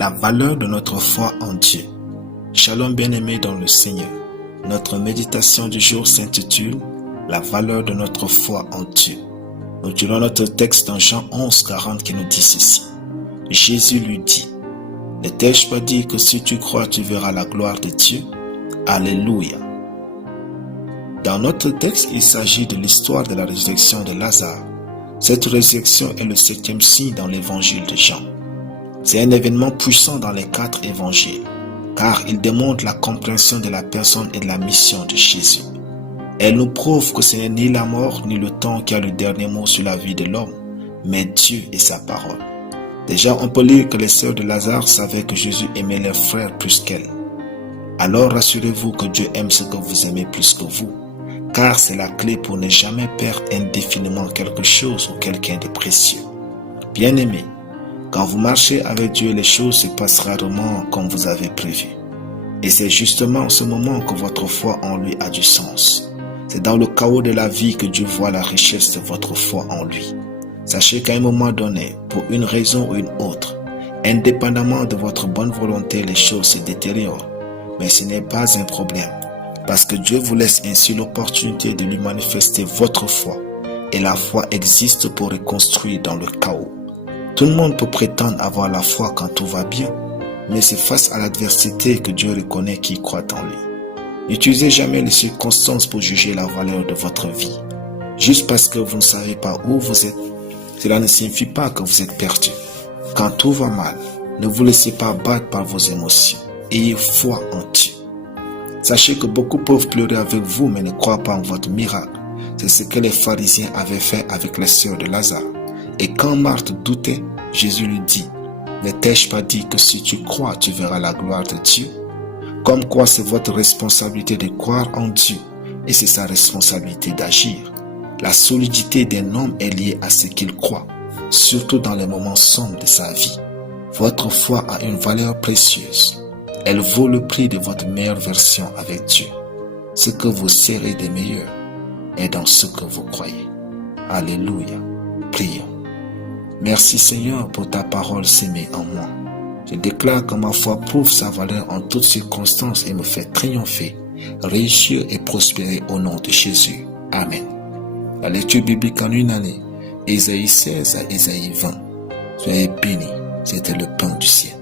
La valeur de notre foi en Dieu. Shalom bien-aimés dans le Seigneur. Notre méditation du jour s'intitule « La valeur de notre foi en Dieu ». Nous tirons notre texte dans Jean 11, 40 qui nous dit ceci. Jésus lui dit, « Ne t'ai-je pas dit que si tu crois, tu verras la gloire de Dieu ?» Alléluia. Dans notre texte, il s'agit de l'histoire de la résurrection de Lazare. Cette résurrection est le 7e signe dans l'évangile de Jean. C'est un événement puissant dans les 4 évangiles, car il démontre la compréhension de la personne et de la mission de Jésus. Elle nous prouve que ce n'est ni la mort ni le temps qui a le dernier mot sur la vie de l'homme, mais Dieu et sa parole. Déjà, on peut lire que les sœurs de Lazare savaient que Jésus aimait leurs frères plus qu'elles. Alors rassurez-vous que Dieu aime ce que vous aimez plus que vous, car c'est la clé pour ne jamais perdre indéfiniment quelque chose ou quelqu'un de précieux. Bien-aimés, quand vous marchez avec Dieu, les choses se passent rarement comme vous avez prévu. Et c'est justement en ce moment que votre foi en lui a du sens. C'est dans le chaos de la vie que Dieu voit la richesse de votre foi en lui. Sachez qu'à un moment donné, pour une raison ou une autre, indépendamment de votre bonne volonté, les choses se détériorent. Mais ce n'est pas un problème, parce que Dieu vous laisse ainsi l'opportunité de lui manifester votre foi. Et la foi existe pour reconstruire dans le chaos. Tout le monde peut prétendre avoir la foi quand tout va bien, mais c'est face à l'adversité que Dieu reconnaît qui croit en lui. N'utilisez jamais les circonstances pour juger la valeur de votre vie. Juste parce que vous ne savez pas où vous êtes, cela ne signifie pas que vous êtes perdu. Quand tout va mal, ne vous laissez pas battre par vos émotions. Ayez foi en Dieu. Sachez que beaucoup peuvent pleurer avec vous, mais ne croient pas en votre miracle. C'est ce que les pharisiens avaient fait avec les sœurs de Lazare. Et quand Marthe doutait, Jésus lui dit, « Ne t'ai-je pas dit que si tu crois, tu verras la gloire de Dieu ?» Comme quoi c'est votre responsabilité de croire en Dieu et c'est sa responsabilité d'agir. La solidité d'un homme est liée à ce qu'il croit, surtout dans les moments sombres de sa vie. Votre foi a une valeur précieuse. Elle vaut le prix de votre meilleure version avec Dieu. Ce que vous serez des meilleurs est dans ce que vous croyez. Alléluia. Prions. Merci Seigneur pour ta parole sémée en moi. Je déclare que ma foi prouve sa valeur en toutes circonstances et me fait triompher, réussir et prospérer au nom de Jésus. Amen. La lecture biblique en une année, Ésaïe 16 à Ésaïe 20. Soyez bénis, c'était le pain du ciel.